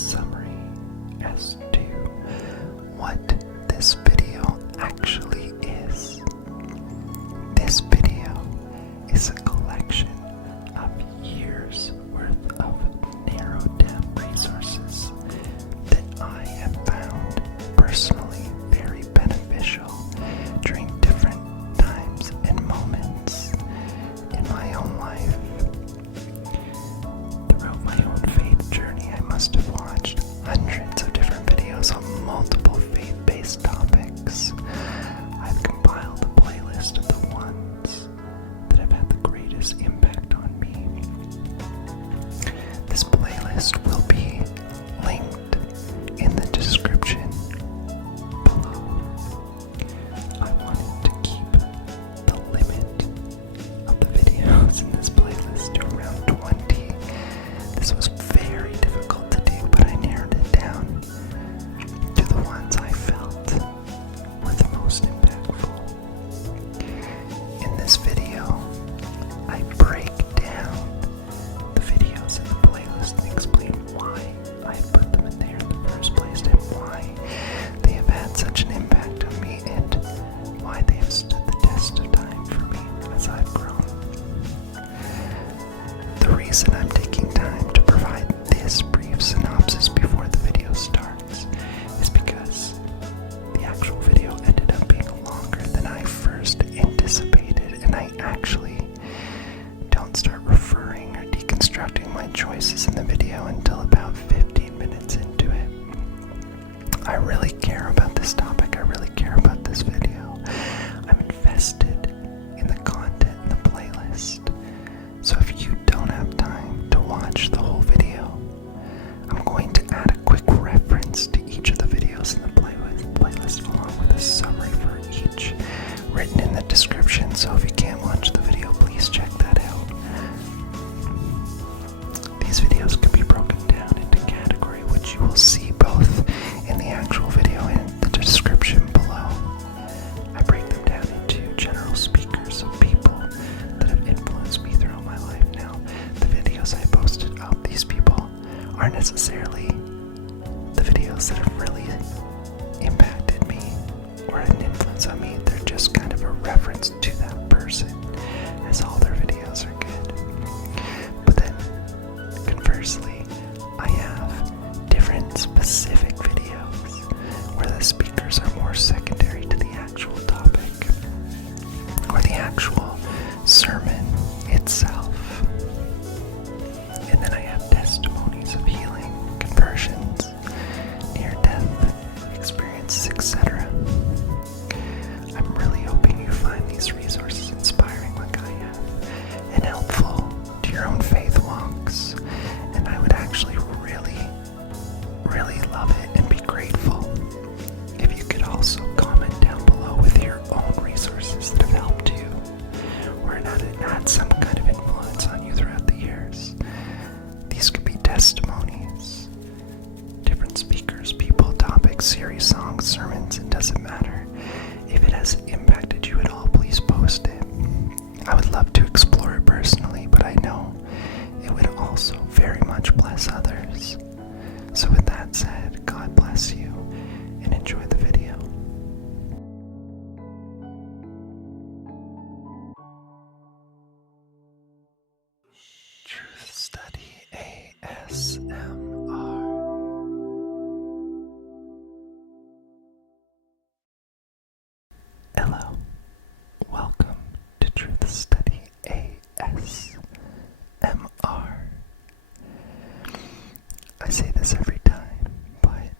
summary as to what this video actually is. This video is a collection of years worth of narrowed down resources that I have found personally very beneficial during different times and moments in my own life. Throughout my own faith journey, I must have watched hundreds of different videos on multiple faith-based topics. I've compiled a playlist of the ones that have had the greatest impact on me. This playlist will be linked in the description below. I wanted to keep the limit of the videos in this playlist to around 20. This was very difficult to do, but I narrowed it down to the ones I felt were the most impactful. In this video, I break down the videos in the playlist and explain why I put them in there in the first place and why they have had such an impact on me and why they have stood the test of time for me as I've grown. The reason I'm taking time to provide this brief synopsis before the video starts is because the actual video ended up being longer than I first anticipated, and I actually don't start referring or deconstructing my choices in the video until about 15 minutes into it. I really care about this topic. I really care about this video. I'm invested in the content in the playlist. So if you don't have time to watch the whole video, I'm going to add a quick reference to each of the videos in the playlist along with a summary for each written in the description. So if you can't watch the video, please check that out. These videos can be broken down into category, which you will see both in the actual video and the description below. I break them down into general speakers, so people that have influenced me throughout my life. Now, the videos I posted of these people aren't necessarily the videos that have really impacted me or had an influence on me. They're just kind of a reference to that person, as all their videos are good. But then, conversely, I have different specific videos where the speakers are more secondary to the actual topic or the actual sermon itself. And then I have testimonies of healing, conversions, near-death experiences, etc. I'm really hoping you find these resources inspiring like I have and helpful to your own faith walks. And I would actually really love it and be grateful if you could also comment down below with your own resources that have helped you or had some kind of influence on you throughout the years. These could be testimonies, different speakers, people, topics, series, songs, sermons. It doesn't matter. If it has impacted you at all, please post it. I would love to explore it personally, but I know it would also very much bless others. So with that said, God bless you and enjoy the video. Truth Study ASMR. Hello, welcome to Truth Study ASMR. I say this every time, but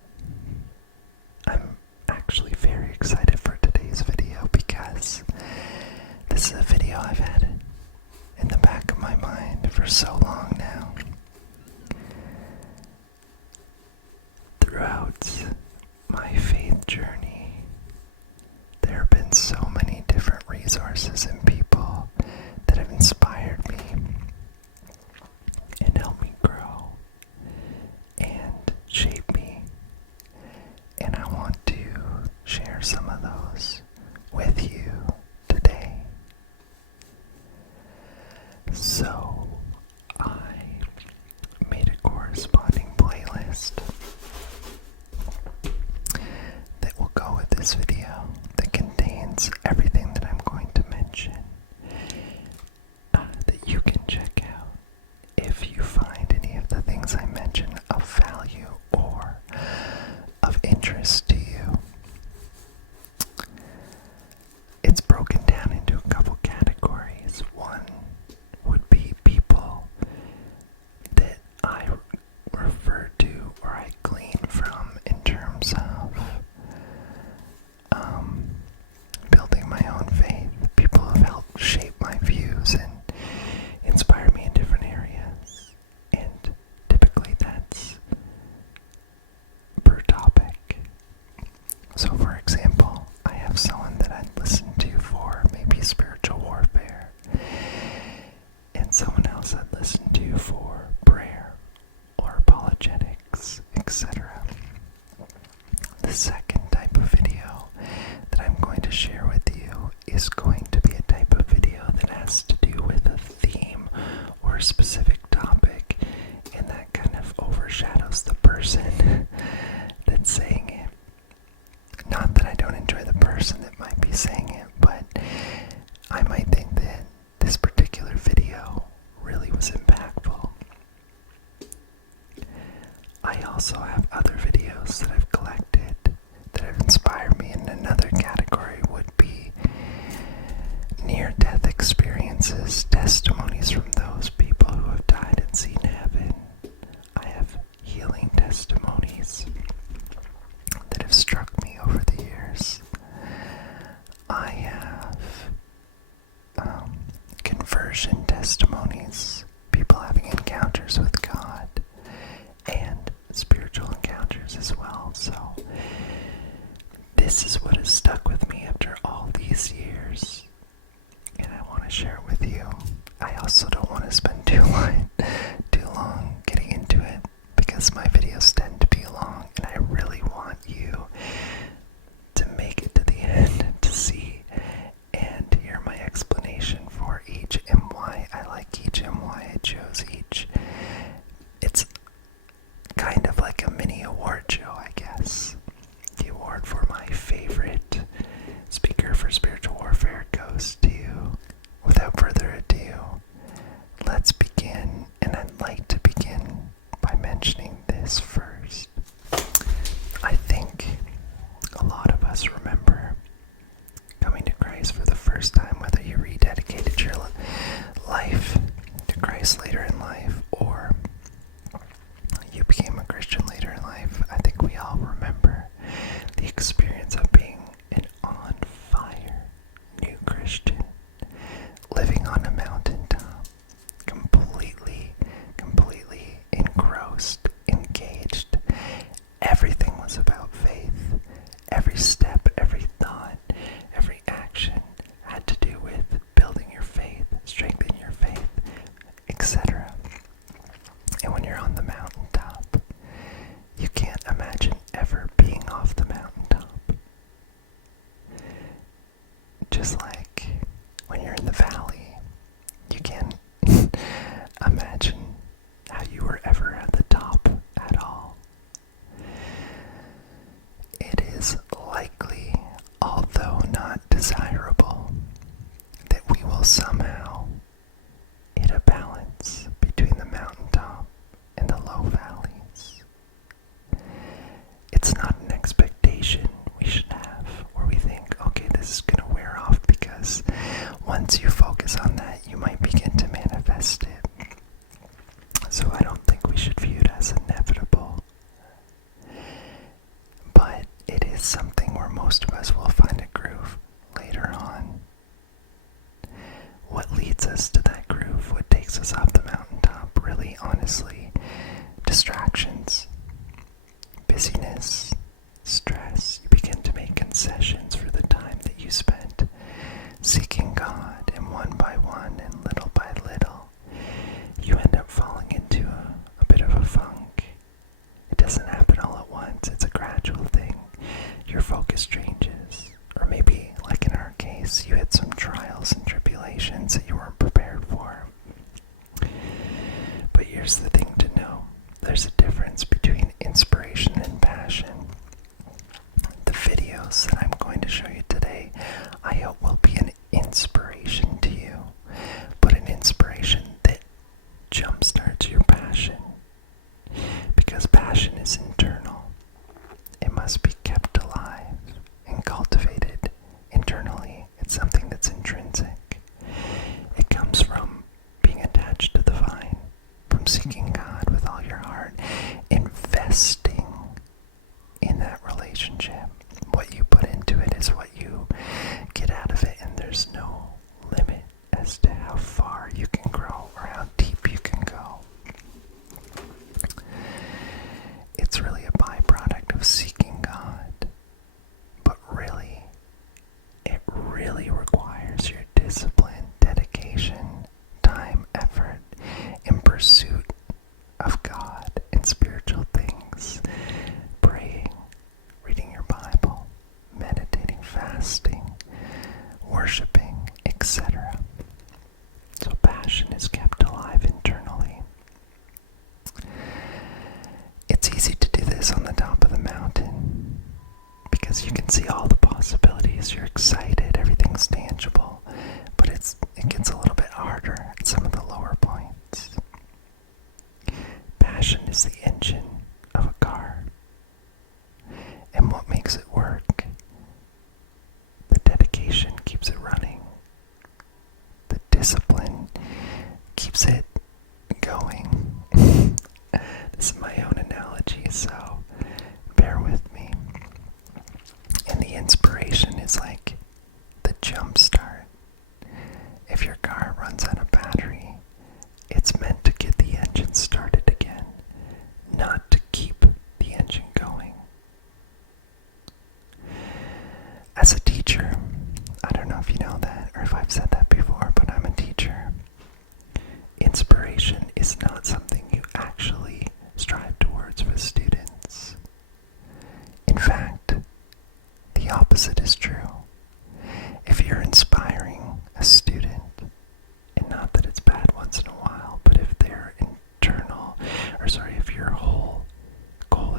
I'm actually very excited for today's video because this is a video I've had in the back of my mind for so long now. Throughout my faith journey, there have been so many different resources and people that have inspired me and helped me grow. And overshadows the person that's saying it. Not that I don't enjoy the person that might be saying it, but I might think that this particular video really was impactful. I also have other videos that I've collected that have inspired me, and another category would be near-death experiences, testimonies from those people who have died and seen heaven. I have healing testimonies that have struck me over the years. I have conversion testimonies, people having encounters with God, and spiritual encounters as well. So this is what has stuck with me after all these years, and I want to share it with you. I also don't want to spend too long getting into it, because my videos tend to be long, and I really want you to make it to the end to see and hear my explanation for each and why I like each and why I chose each. It's kind of like a mini award show, I guess. The award for my favorite speaker for spiritual warfare goes to you. Without further ado, let's begin, and I'd like to begin by mentioning this first. I think a lot of us remember coming to Christ for the first time, whether you rededicated your life to Christ later in life or you became a Christian later in life. I think we all remember the experience of being an on fire new Christian, living on a mountaintop, completely engrossed, engaged. Everything was about faith. Every step, every thought, every action had to do with building your faith, strengthening your faith, etc. And when you're on the mountaintop, you can't imagine ever being off the mountaintop. Just like when you're in the valley, you can't imagine how you were ever at the top at all. It is likely, although not desirable, that we will somehow hit a balance between the mountaintop and the low valleys. It's not an expectation we should have where we think, okay, this is going to wear off, because once you focus on that, you might begin to manifest it. So I don't think we should view it as inevitable. But it is something where most of us will find a groove later on. What leads us to that groove, what takes us off the mountaintop, really, honestly, distractions, busyness, stress. You begin to make concessions for the time that you spent seeking God, and one by one and little by little, you end up falling into a bit of a funk. It doesn't happen all at once, it's a gradual thing. Your focus changes, or maybe, like in our case, you had some trials and tribulations that you weren't prepared for. But here's the thing to know. There's a difference between inspiration and passion. The videos that I'm going to show you today, I hope will be an inspiration to you, but an inspiration that jumpstarts your passion. Because passion is internal. It must be kept alive and cultivated internally. It's something that's intrinsic. It comes from being attached to the vine, from seeking God with all your heart, investing in that relationship. What you put into it is what you get out of it, and there's no limit as to how far you can grow or how deep you can go. It's really a byproduct of seeking God, but really, it really requires your discipline, dedication, time, effort in pursuit of God and spiritual things, praying, reading your Bible, meditating, fasting, worshiping, etc. So passion is kept alive internally.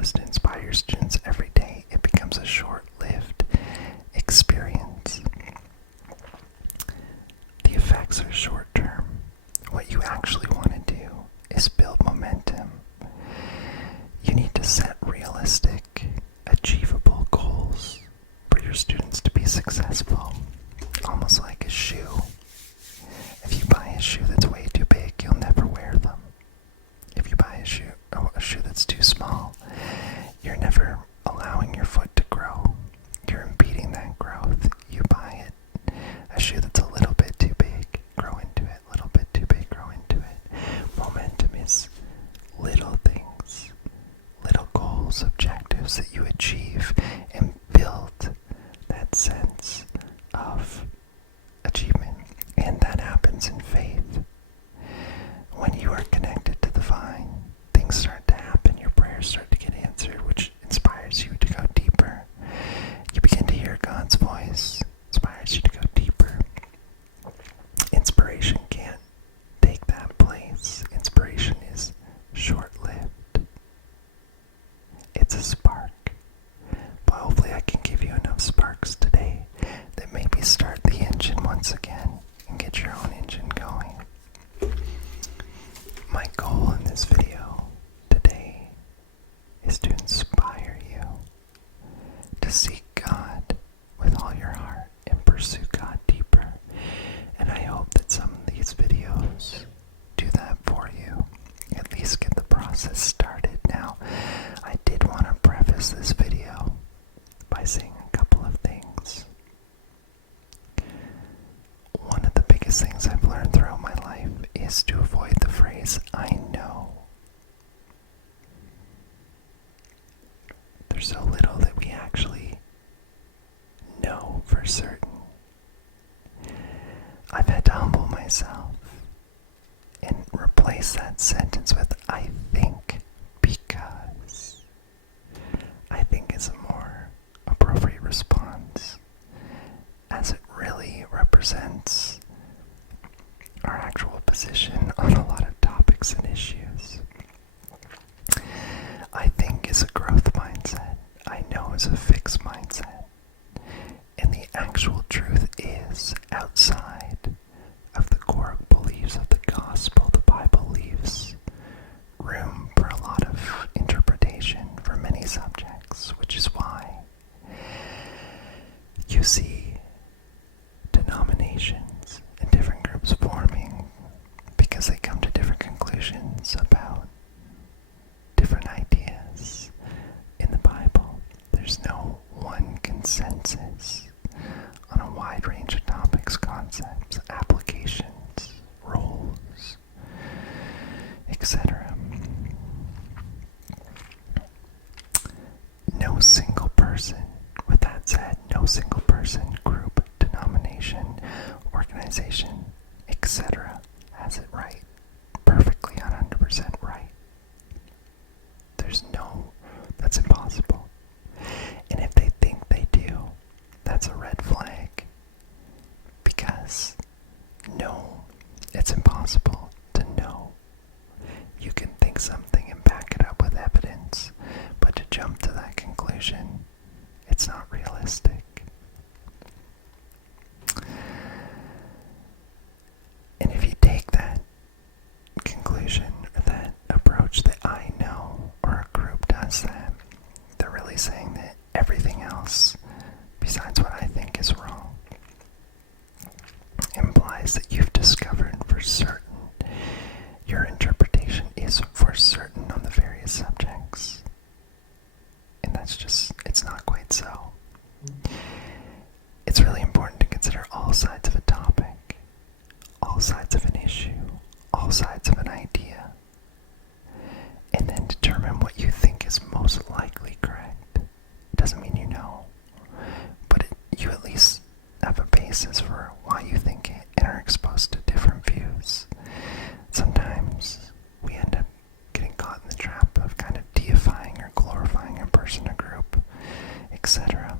is to inspire your students every day, it becomes a short-lived experience. The effects are short-term. What you actually want to do is build momentum. You need to set realistic, achievable goals for your students to be successful. Almost like a shoe. If you buy a shoe that's way too big, you'll never wear them. If you buy a shoe that's too small, you're never allowing your foot to grow. You're impeding that growth. You buy a shoe that's a little bit too big, grow into it. A little bit too big, grow into it. Momentum is little things, little goals, objectives that you achieve and build that sense of achievement. And that happens in faith. When you are connected to the vine, things start to happen. Your prayers start to get answered, which inspires you to go deeper. You begin to hear God's voice, inspires you to go deeper. Inspiration can't take that place. Inspiration is short-lived. It's a spark. But hopefully I can give you enough sparks today that maybe start the engine once again and get your own engine going. My goal in this video today is to inspire you to seek God with all your heart and pursue God deeper. And I hope that some of these videos do that for you. At least get the process started. Now, I did want to preface this video by saying a couple of things. One of the biggest things I've learned throughout my life is to avoid the phrase, I know. There's so little that we actually know for certain. I've had to humble myself and replace that sentence with I think, because I think is a more appropriate response, as it really represents our actual position on a lot of topics and issues. I think is a growth mindset. I know is a fixed mindset. And the actual truth is outside of the core beliefs of the gospel. The Bible leaves room for a lot of interpretation for many subjects, which is why you see denominations and different groups forming because they come to different conclusions about different ideas in the Bible. There's no one consensus on a wide range of topics, concepts, applications, roles, etc. No single person, with that said, no single person, group, denomination, organization, etc. has it right, perfectly 100% right. There's no, that's impossible. And if they think they do, that's a red flag. Because no, it's impossible to know. You can think something and back it up with evidence, but to jump to that conclusion, it's not realistic. And if you take that conclusion, that approach that I know, or a group does that, they're really saying that everything else besides what I think is wrong implies that you've discovered for certain your interpretation is for certain on the various subjects. And that's just, it's not quite so. It's really important to consider all sides of a topic, all sides of an issue, all sides of an idea, and then determine what you think is most likely correct. Doesn't mean you know, but you at least have a basis for why you think it and are exposed to different views. Sometimes we end up getting caught in the trap of kind of deifying or glorifying a person or group, etc.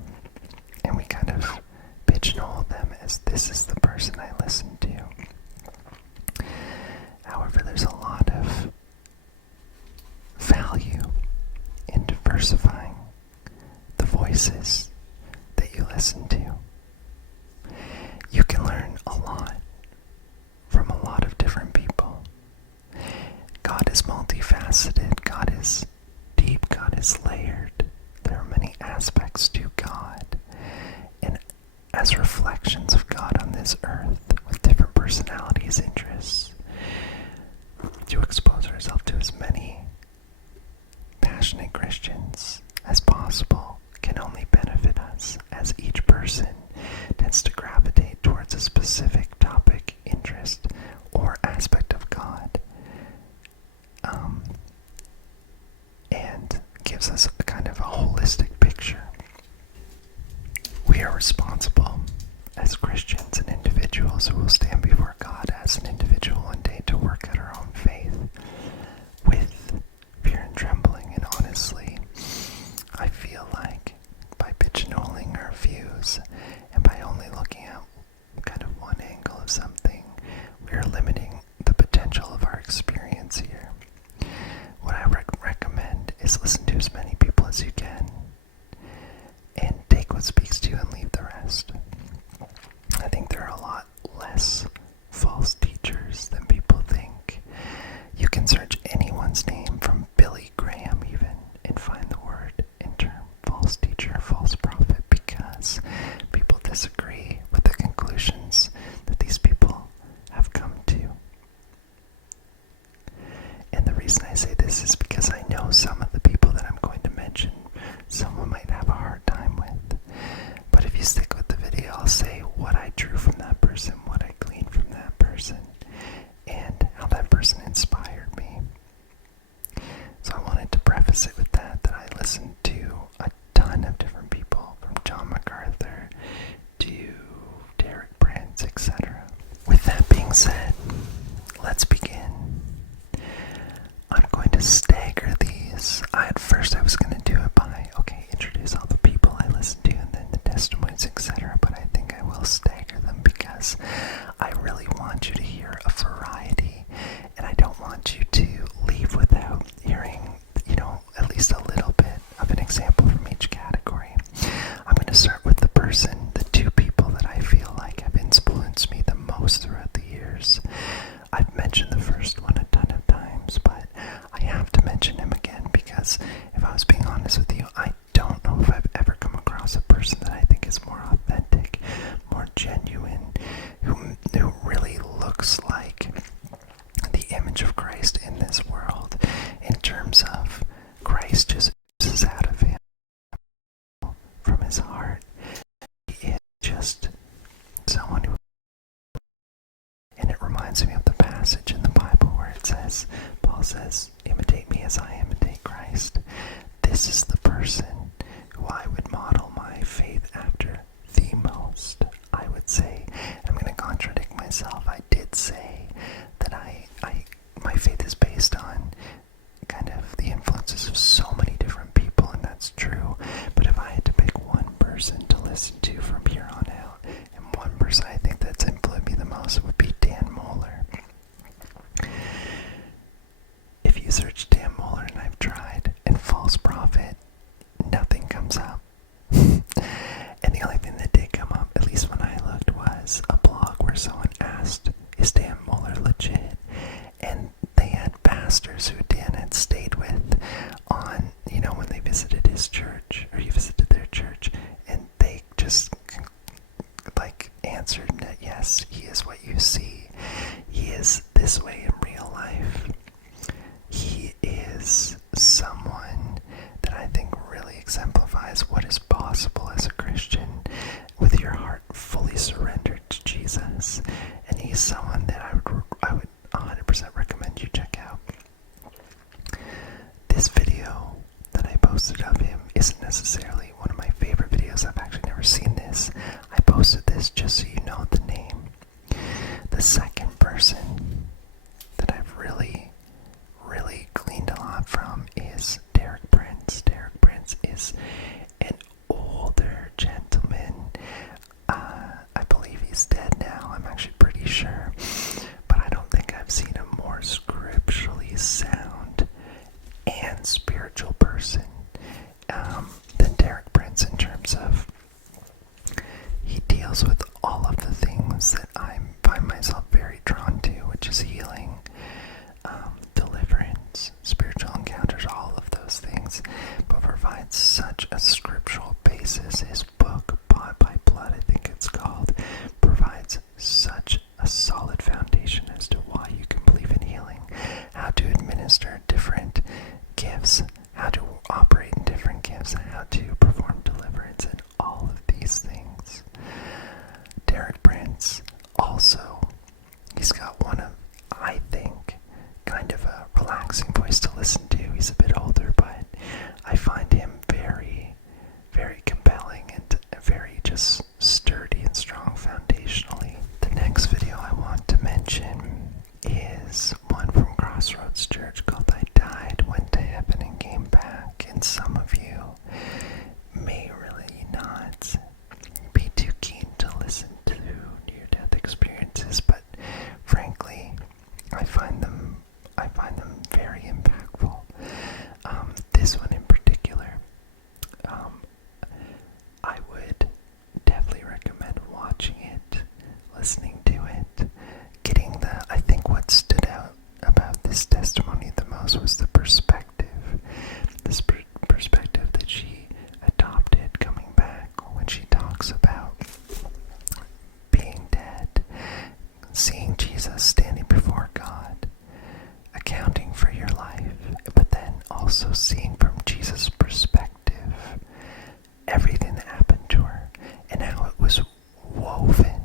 And we kind of pigeonhole them as this is the person I listen to. However, there's a lot of value in diversifying the voices that you listen to. You can learn a lot from a lot of different people. God is multifaceted. God is deep. God is layered. There are many aspects to God. And as reflections of God on this earth, with different personalities, interests, to expose ourselves to as many passionate Christians as possible can only benefit us, as each person tends to gravitate towards a specific topic, interest, or aspect of God, and gives us a kind of a holistic picture. We are responsible as Christians and individuals who will stand before God as an individual one day to work out our own faith with fear and trembling. And honestly, I feel like by pigeonholing our views and by only looking at kind of one angle of something, we are limiting the potential of our experience here. What I recommend is listen to as many people as you can and take what speaks to you and leave the rest. I think there are a lot less false teachers than people think. You can search anyone's name from Billy Graham even and find the word in term false teacher, false prophet, because people disagree with the conclusions that these people have come to. And the reason I say this is because I know some of the people that I'm going to mention, someone might have a hard time with. But if you stick with the video, I'll say what I drew from that person, what I gleaned from that person, and how that person inspired me. So I wanted to preface it with that I listened to a ton of different people, from John MacArthur to Derek Prince, etc. With that being said, let's begin. I'm going to stagger these. At first I was going to do it by, introduce all the people I listen to and then the testimonies, etc. But I think I will stagger them because I really want you to hear a variety, and I don't want you to leave without hearing, at least a little bit of an example from each category. I'm going to start with the two people that I feel like have influenced me the most throughout the years. I've mentioned the first one a ton of times, but I have to mention him again because if I was being honest with you, I don't know if I've ever come across a person that I think is more authentic, more genuine, who really looks like the image of Christ in this world, in terms of Christ just oozes out of him from his heart. He is just someone who, and it reminds me of the passage in the Bible where it says, Paul says, imitate me as I imitate Christ. This is the person who I would model my faith after the most. I would say, I'm going to contradict myself, I did say that my faith is based on kind of the influences of so many different people, and that's true. But if I had to pick one person to listen to from here on out, and one person I think that's influenced me the most, it would be Dan Mohler. If you search Dan Mohler, and I've tried, and false prophet, nothing comes up. And the only thing that did come up, at least when I looked, was a blog where someone asked, is Dan Mohler legit? And they had pastors who Dan had stayed with on, when they visited his church, or he visited their church, and they just answered that yes, he is what you see. He is this way in real life. He is someone that I think really exemplifies what is possible as a Christian with your heart fully surrendered to Jesus. And he's someone that I would 100% recommend you check out. This video that I posted of him isn't necessarily one of my favorite videos. I've actually never seen this. I posted this just so you know the name. The second person that I've really gleaned a lot from is Derek Prince. Derek Prince is an older gentleman. I believe he's dead now. I'm actually pretty sure. But I don't think I've seen a more scripturally sound and spiritual person I find him very, very compelling and very just sturdy and strong foundationally. The next video I want to mention is one from Crossroads Church called I Died, Went to Heaven, and Came Back. And some of you may really not be too keen to listen to near-death experiences, but frankly, I find them very impactful. This one in particular, I would definitely recommend watching it, listening to it, getting I think what stood out about this testimony the most was the perspective. This perspective that she adopted coming back when she talks about being dead, seeing Jesus standing before God, accounting for your life, but then also seeing from Jesus' perspective everything that happened to her and how it was woven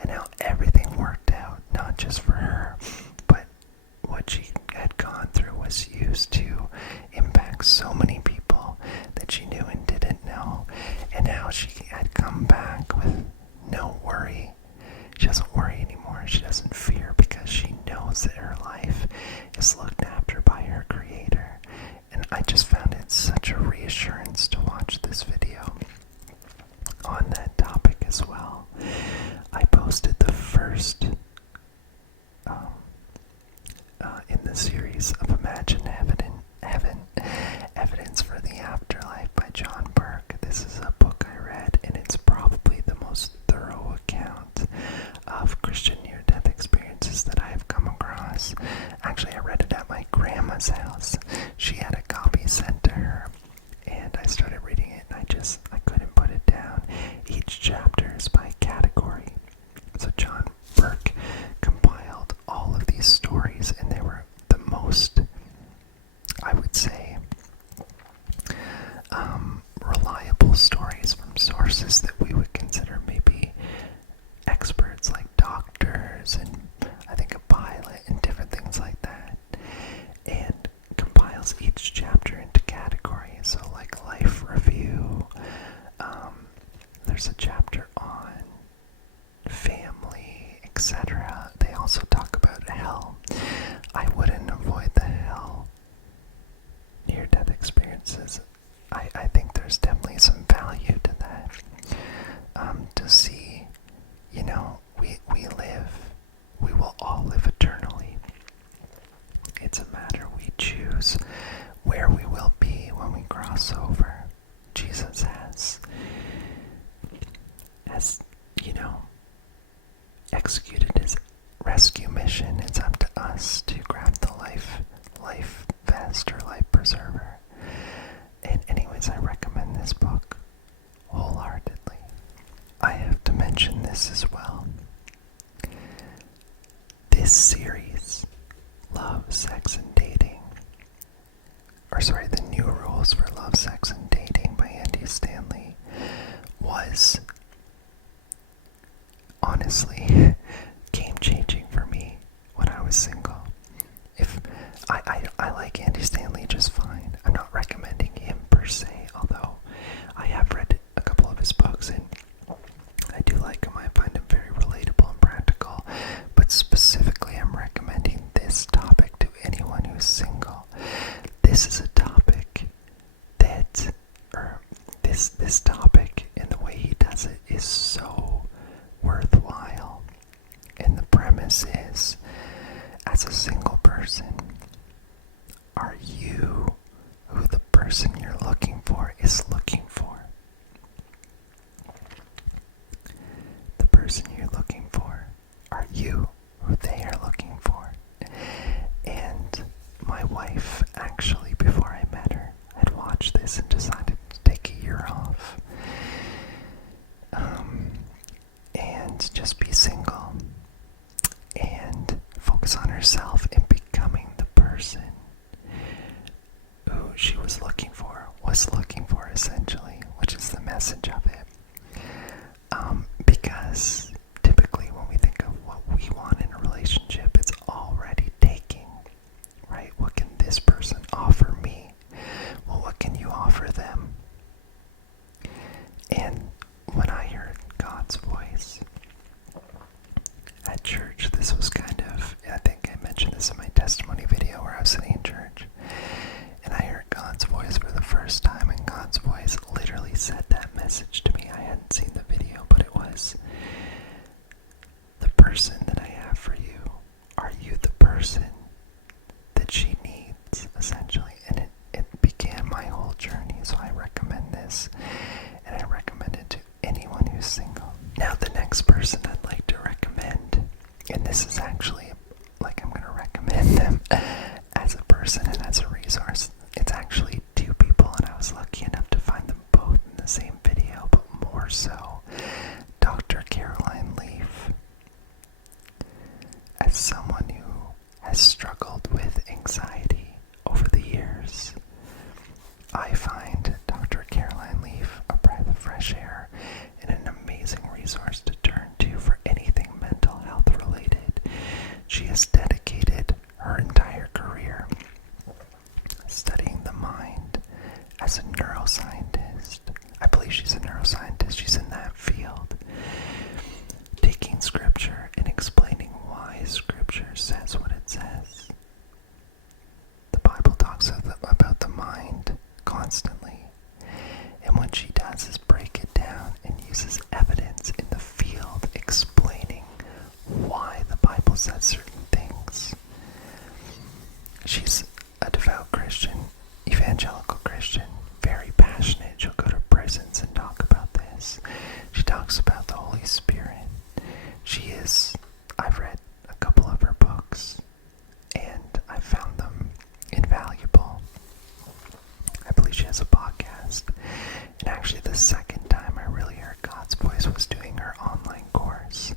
and how everything worked out, not just for her, but what she had gone through was used to impact so many people that she knew and didn't know, and how she had come back with no worry. She doesn't worry anymore. She doesn't fear because she knows that her life is looked after by her Creator. And I just found it such a reassurance to watch this video on that topic as well. I posted the first in the series of Imagine Heaven, Evidence for the Afterlife by John Burke. This is a book I read, and it's probably the most thorough account of Christian near-death experiences that I have come across. Actually, I read it at my grandma's house. She had a copy sent to her, and I started reading it, and I couldn't put it down. Each chapter is by category. So John Burke compiled all of these stories, and they were the most, I would say, reliable stories from sources that we would consider maybe experts, like doctors and I think a pilot and different things like that, and compiles each chapter into categories. So like life review, there's a chapter on family, etc. They also talk about hell. I wouldn't avoid the hell near-death experiences. I think there's definitely some value to that. To see, we live, we will all live eternally. It's a matter we choose where we will be when we cross over. Jesus has executed his rescue mission. It's up to us to grab the life vest or life preserver. And anyways, I recommend this book wholeheartedly. I have to mention this as well. This series, Love, Sex, and Dating, The New Rules for Love, Sex, and Dating by Andy Stanley, was honestly game-changing for me when I was single. If I like Andy Stanley just fine. I'm not recommending him per se, although I have read a couple of his books and I do like him. I find him very relatable and practical. But specifically, I'm recommending this topic to anyone who's single. This is a topic this topic and the way he does it is so worthwhile. And the premise is, as a single person, are you who the person you're looking for is looking for? The person you're looking for, are you who they are looking for? And my wife, actually, before I met her, had watched this and decided to take a year off and just be single and focus on herself and becoming the person who she was looking for essentially, which is the message of it. Because typically when we think of what we want in a relationship, it's already taking, right? What can this person offer me? Well, what can you offer God's voice literally said that message to me. I hadn't seen the video, but it was, the person that I have for you, are you the person that she needs, essentially? And it began my whole journey, so I recommend this, and I recommend it to anyone who's single. Now, the next person I'd like to recommend, and this is actually, like, I'm going to recommend them as a person and as a resource. It's actually two people, and I was lucky enough to find them both in the same video, but more so, Dr. Caroline Leaf. As someone who has struggled with anxiety over the years, I find Dr. Caroline Leaf a breath of fresh air and an amazing resource to turn to for anything mental health related. She has dedicated her entire career studying the mind as a neuroscientist. I believe she's a neuroscientist. She's in that field, taking scripture and explaining why scripture says what it says. The Bible talks about the mind constantly, and what she does is break it down and uses evidence in the field explaining why the Bible says certain things. She's a devout Christian, evangelical Christian, very passionate. She'll go to prisons and talk about this. She talks about the Holy Spirit. I've read a couple of her books, and I found them invaluable. I believe she has a podcast, and actually the second time I really heard God's voice was doing her online course,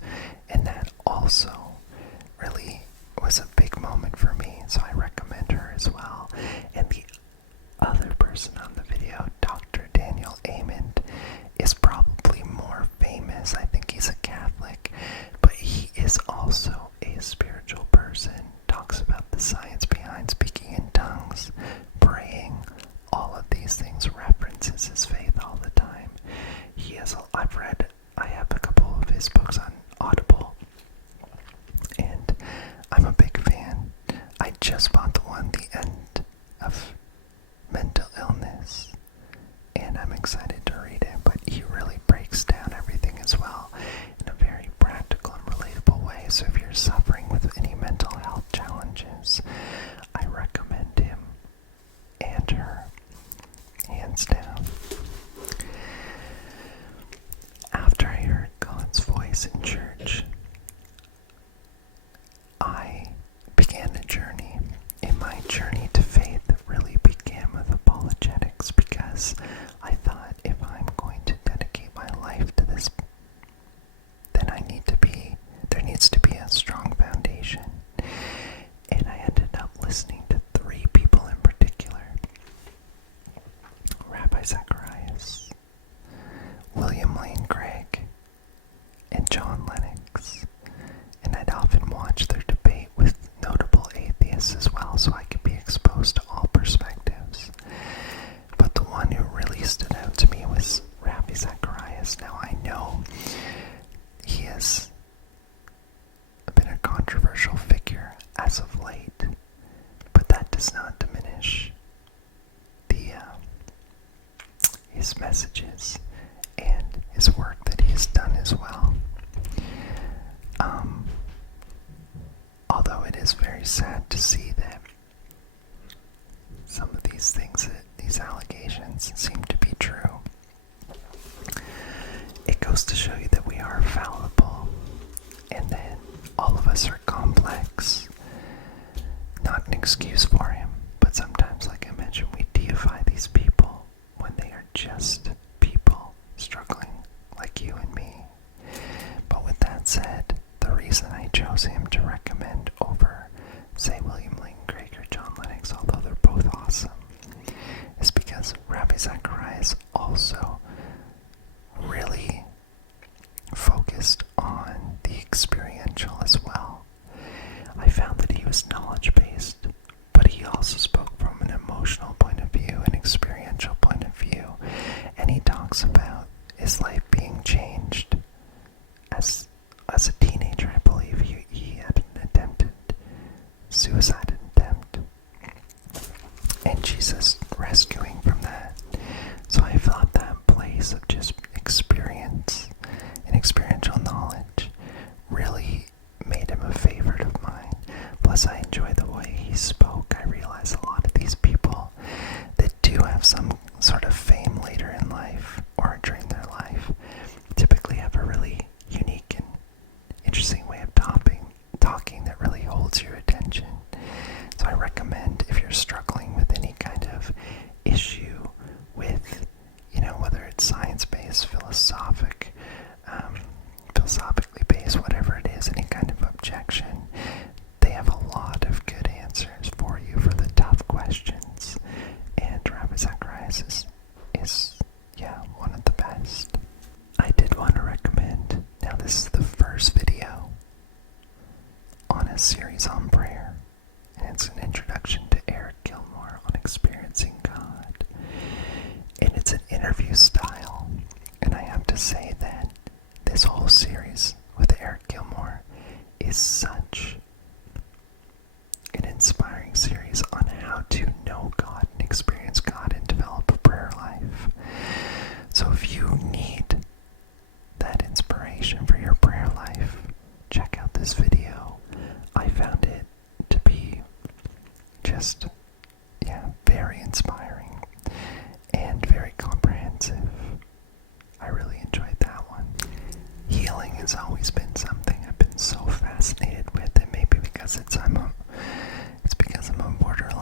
and that also really was a big moment for me, so I recommend her as well. And the other person on the video, Dr. Daniel Amen, is probably more famous. I think he's a Catholic, but he is also a spiritual person. Talks about the science behind speaking in tongues, praying, all of these things, references his faith all the time. I have a couple of his books on Audible, and I'm a big fan. I just bought the one, The End of Mental Illness, and I'm excited to read it, but he really breaks down everything as well in a very practical and relatable way. So if you're suffering with any mental health challenges, I recommend him and her, hands down. After I heard God's voice in church, I began a journey. And my journey to faith really began with apologetics, because I thought, if I'm going to dedicate my life to this, then there needs to be a strong foundation. And I ended up listening to three people in particular: Rabbi Zacharias, William Lane Craig, and John Lennox. And I'd often watch their debate with notable atheists as well, so I could be exposed to all perspectives. But the one who really stood out to me was Rabbi Zacharias. Now, I know he has been a controversial figure as of late, but that does not diminish his messages and his work that he has done as well. Although it is very sad to see that some of these things, these allegations, seem to be true, it goes to show you that we are fallible, and that all of us are complex. Not an excuse for him, but sometimes, like I mentioned, we deify these people when they are just people struggling like you and me. But with that said, the reason I chose him to recommend over, say, William Lane Craig or John Lennox, although they're both awesome, is because Rabbi Zacharias also really focused on the experiential as well. I found that he was knowledge-based, but he also spoke from an emotional point of view, an experiential point of view, and he talks about his life being changed. As a teenager, I believe, he had an attempted suicide attempt, and Jesus rescuing from that. I thought that place of just experience and experiential knowledge really made him a favorite of mine. Plus, I enjoy the way he spoke. I realize a lot of these people that do have some sort of fame later in life or during their life typically have a really unique and interesting way of talking that really holds your attention. So I recommend, if you're struggling with any kind of issue with, whether it's science-based, philosophically based, whatever it is, any kind of objection, they have a lot of good answers for you for the tough questions. And Rabbi Zacharias is one of the best. I did want to recommend, now this is the first video on a series on prayer, and it's an introduction to Eric Gilmore on experiencing God, and it's an interview style, and I have to say that this whole series with Eric Gilmore is such an inspiring series on how to know God and experience God and develop a prayer life. So if you need that inspiration for your prayer life, check out this video. I found it to be just, very inspiring and very comprehensive. I really enjoyed that one. Healing has always been something I've been so fascinated with, and maybe because it's because I'm a borderline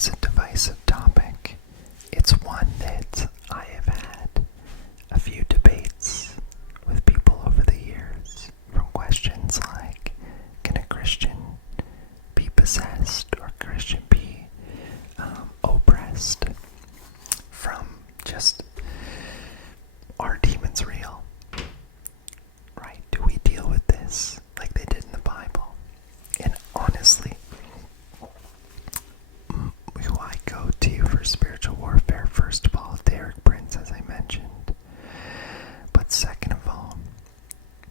is a divisive topic. It's one that I have had a few debates with people over the years, from questions like, can a Christian be possessed, or a Christian be oppressed, from just, are demons real? Right? Do we deal with this like they did in the Bible? And honestly, who I go to for spiritual warfare, first of all, Derek Prince, as I mentioned. But second of all,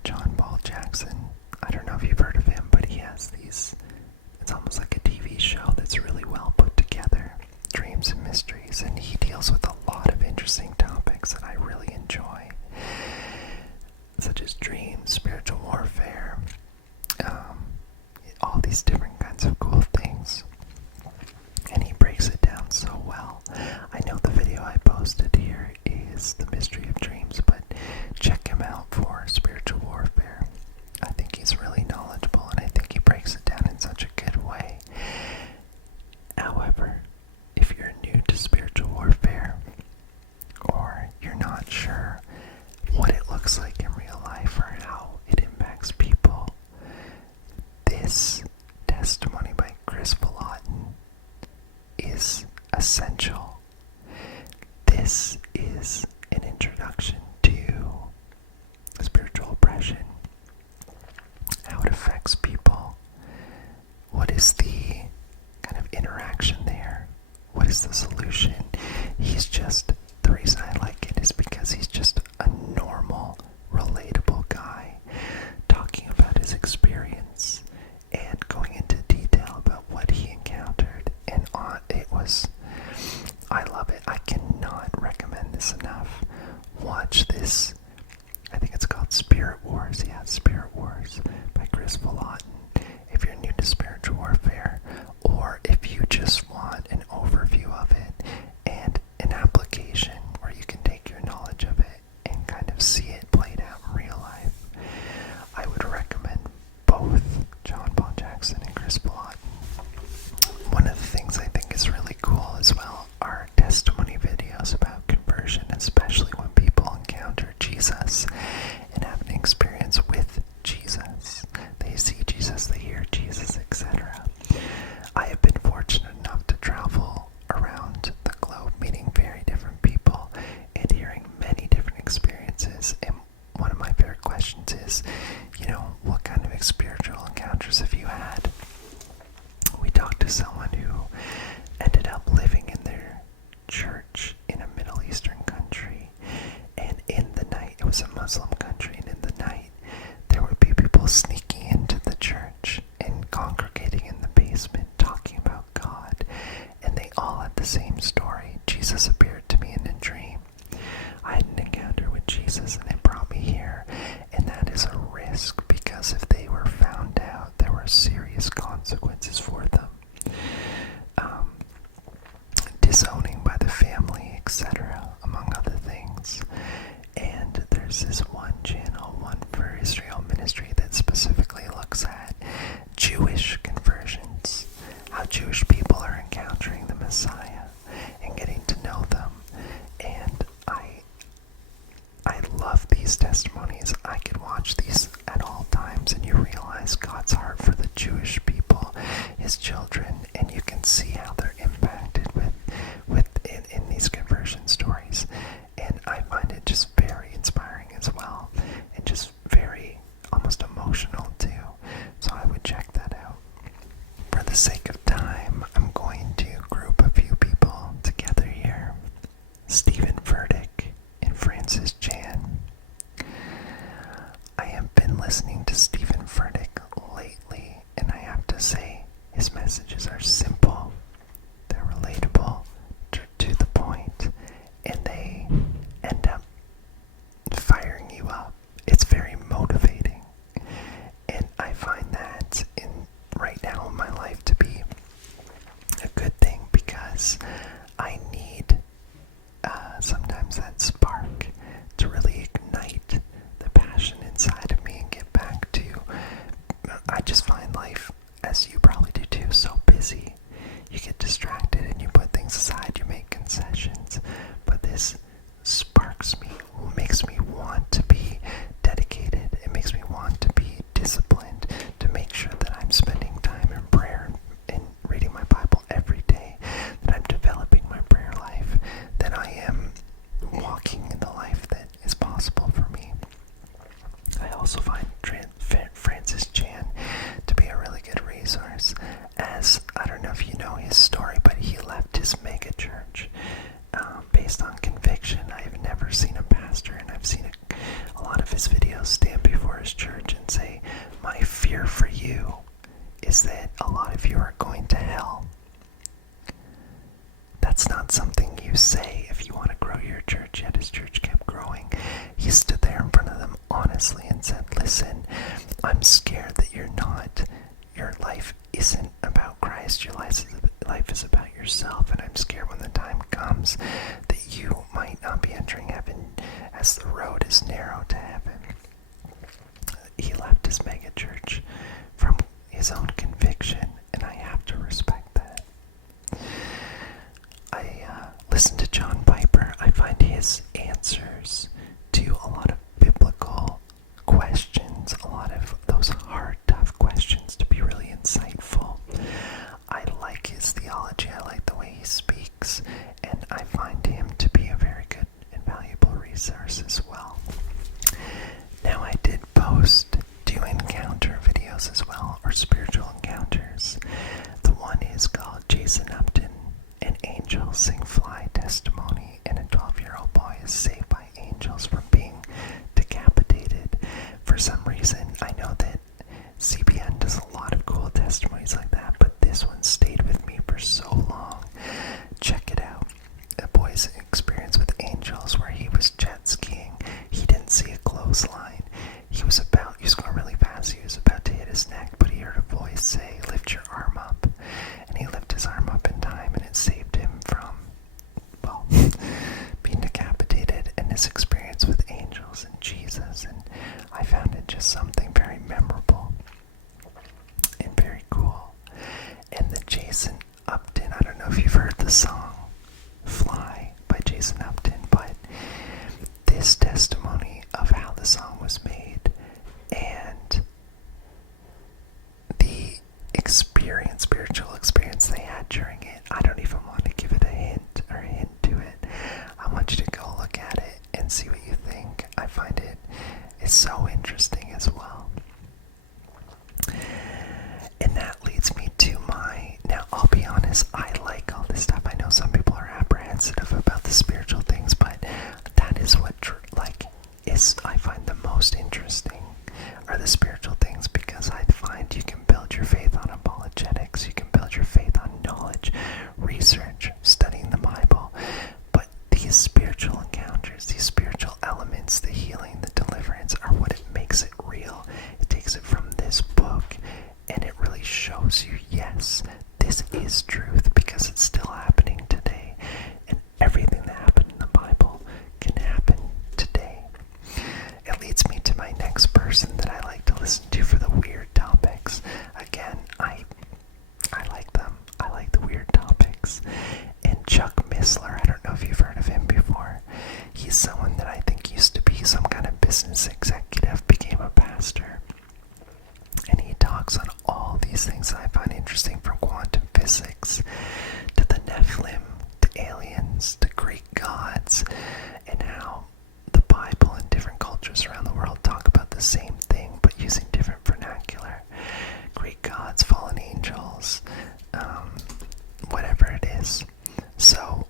John Paul Jackson. I don't know if you've heard of him, but he has these, it's almost like a TV show that's really well put together, Dreams and Mysteries, and he deals with a lot of interesting topics that I really enjoy, such as dreams, spiritual warfare, all these different kinds of cool things. And he breaks it down so well. I know the video I posted here is The Mystery of Dreams, but check him out for spiritual warfare. I think he's really knowledgeable, and I think he breaks it down in such a good way. However, if you're new to spiritual warfare, or you're not sure what it looks like in real life or how it impacts people, this testimony by Chris Vallotton is essential. This is an introduction to spiritual oppression, how it affects people, what is the kind of interaction there, what is the solution. The reason I like it is because he's just a normal, relatable guy talking about his experience and going into detail about what he encountered. And I love it. I cannot recommend this enough. Watch this. I think it's called Spirit Wars. Yeah, Spirit Wars by Chris Vallotton. If you're new to spiritual warfare, or if you just want an overview of it and an application where you can take your knowledge of it and kind of see it played out in real life, I would recommend both John Paul Jackson and Chris Vallotton. One of the things I think is really cool as well are testimony videos about conversion, especially when people encounter Jesus and have an experience with Jesus. They see Jesus, they hear Jesus, etc. I have been fortunate enough to travel around the globe, meeting very different people and hearing many different experiences. And one of my favorite questions is, what kind of spiritual encounters have you had? We talked to someone who ended up living in their church in a Middle Eastern country, and in the night, it was a Muslim country, and in the night, there would be people sneaking into the church and congregating in the basement talking about God, and they all had the same story. Jesus appeared to me in a dream. I had an encounter with Jesus, and it brought me here, and that is a risk, because if they were found out, there were serious consequences for them. Disowning by the family, etc., among other things. And there's this one channel, One for Israel Ministry, that specifically looks at Jewish conversions, how Jewish people are encountering the Messiah and getting to know them. And I love these testimonies. I could watch these at all times, and you realize God's heart for the Jewish people, his children, and you can see how they're impacted in these conversion stories. And I find it just very inspiring as well, and just very almost emotional too. So I would check that out. For the sake of time, I'm going to group a few people together here. Stephen Verdick and Francis Chan. I have been listening to Stephen Verdick lately, and I have to say his messages are simple, they're relatable, to the point, as the road is narrow to heaven. He left his megachurch from his own conviction, and I have to respect that. I listen to John Piper. I find his answers to a lot of biblical questions, a lot of those hard, tough questions, to be really insightful. I like his theology. I like the way he speaks, and I find him to be a very good and valuable resource as well. Now, I did post do encounter videos as well, or spiritual encounters. The one is called Jason Upton, an angel sing fly testimony, and a 12-year-old boy is saved by angels from being decapitated. For some reason, I know that CBN does a lot of cool testimonies like that, but this one stayed with me for so long. Check it out. A boy's experience with angels, where he was jet skiing. He didn't see a clothesline. He was going really fast. He was about to hit his neck, but he heard a voice say, "Lift your arm up." And he lifted his arm up in time, and it saved him from, well, being decapitated. And his experience with angels and Jesus, and I found it just something very memorable and very cool. And the Jason Upton, I don't know if you've heard the song Fly by Jason Upton, but this testimony of how the song was made and the spiritual experience they had during it, I don't even want to give it a hint to it. I want you to go look at it and see what you think. I find it is so interesting as well. And that leads me to now I'll be honest, I like all this stuff. I know some people are apprehensive about the spiritual things, but that is what I find the most interesting are the spiritual things, because I find you can build your faith on apologetics, you can build your faith on knowledge, research, studying the Bible, but these spiritual encounters, these spiritual elements, the healing, the deliverance, are what makes it real. It takes it from this book, and it really shows you, yes, this is truth, because it's still happening today, and everything that happened in the Bible can happen today. It leads me to my next person that I like to listen to for the weird topics. Again, I like them. I like the weird topics. And Chuck Missler, I don't know if you've heard of him before. He's someone that I think used to be some kind of business executive, became a pastor. And he talks on all these things that I find interesting, from quantum physics to the Nephilim, to aliens, to Greek gods, and how the Bible and different cultures around the world talk about the same thing, but using different vernacular. Greek gods, fallen angels, whatever it is. So,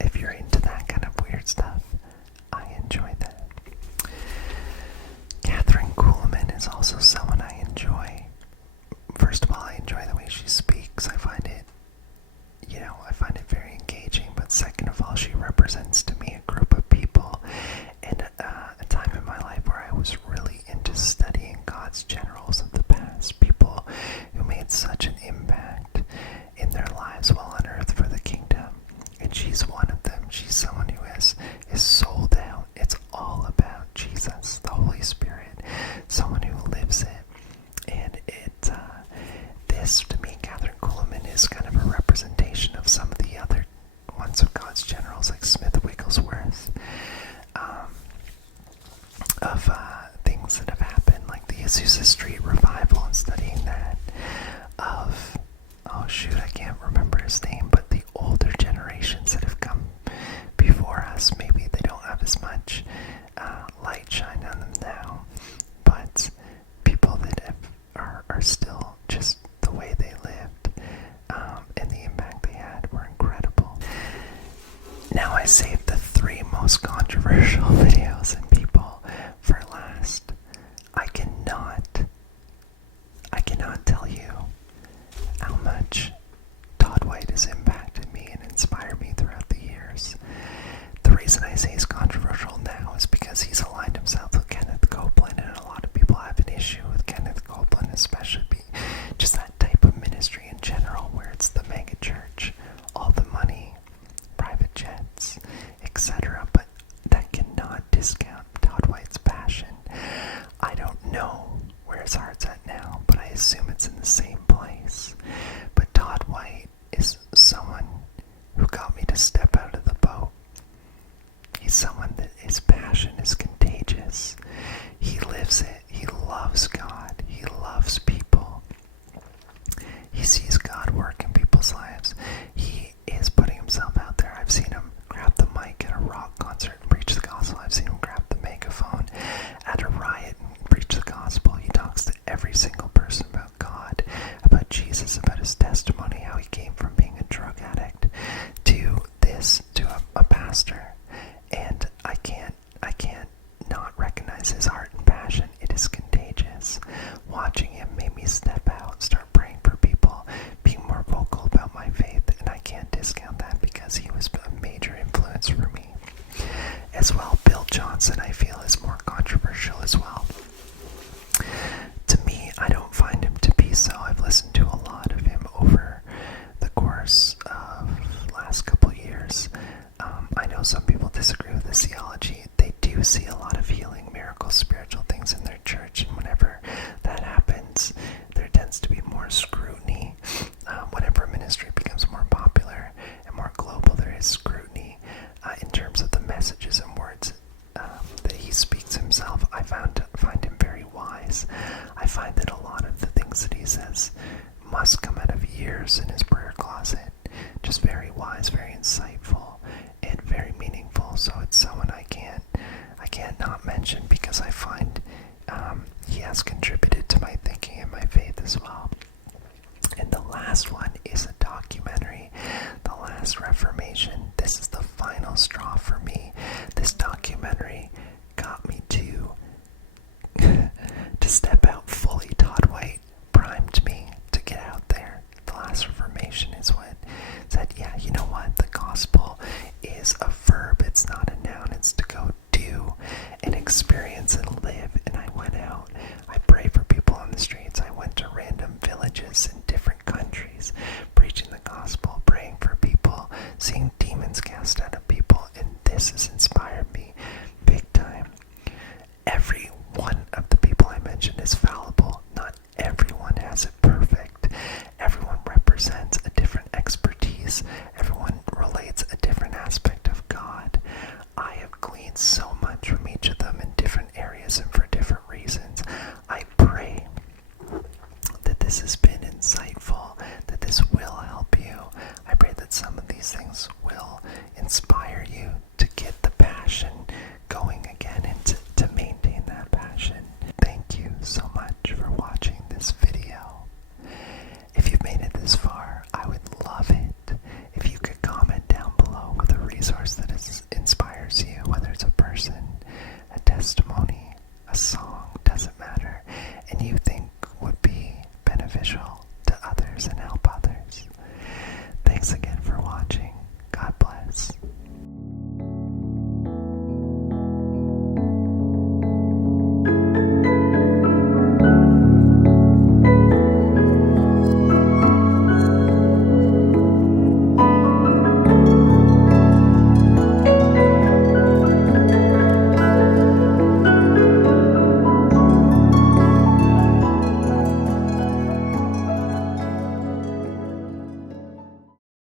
if you're into that kind of weird stuff, I enjoy that. Kathryn Kuhlman is also someone I enjoy. First of all, I enjoy the way she speaks. I find it very engaging, but second of all, she represents to me a group of people in a time in my life where I was really into studying God's generals of the past, people who made such an impact in their lives while on earth for the kingdom. And she's one of them. She's someone who is sold out. It's all about Jesus, the Holy Spirit, someone who lives it. And this, to me, Kathryn Kuhlman, is kind of a representation of some of the other ones of God's generals, like Smith Wigglesworth, of things that have happened, like the Azusa Street revival, and studying that, of, I can't remember his name, but the older generations that have come before us. Maybe they don't have as much light shine on them now, but people that are still just the way they lived, and the impact they had were incredible. Now I saved the 3 most controversial videos and people for last. I cannot tell you how much Todd White has impacted me and inspired me throughout the years. The reason I say he's controversial now is because he's aligned himself with Kenneth Copeland, and a lot of people have an issue with Kenneth Copeland, especially just that type of ministry in general, where it's the mega church, all the money, private jets, etc. But that cannot discount Johnson, I feel, is more controversial as well. To me, I don't find him to be so. I've listened to a lot of him over the course of the last couple years. I know some people disagree with his theology. They do see a lot of healing, miracles, spiritual things in their church, and whenever that happens, there tends to be more scrutiny. Whenever a ministry becomes more popular and more global, there is scrutiny in terms of the messages and words that he speaks himself. I find him very wise. I find that a lot of the things that he says must come out of years in his prayer closet. Just very wise, very insightful, and very meaningful. So it's someone I can't not mention, because I find he has contributed to my thinking and my faith as well. And the last one is a documentary, The Last Reformation. This is the final straw for me. This documentary got me to step out fully. Todd White primed me to get out there. The Last Reformation is what said, yeah, you know what? The gospel is a verb. It's not a noun. It's to go do and experience and live. And I went out. I prayed for people on the streets. I went to random villages in different countries, preaching the gospel, praying for people, seeing demons cast out of people. And this has inspired me big time. Every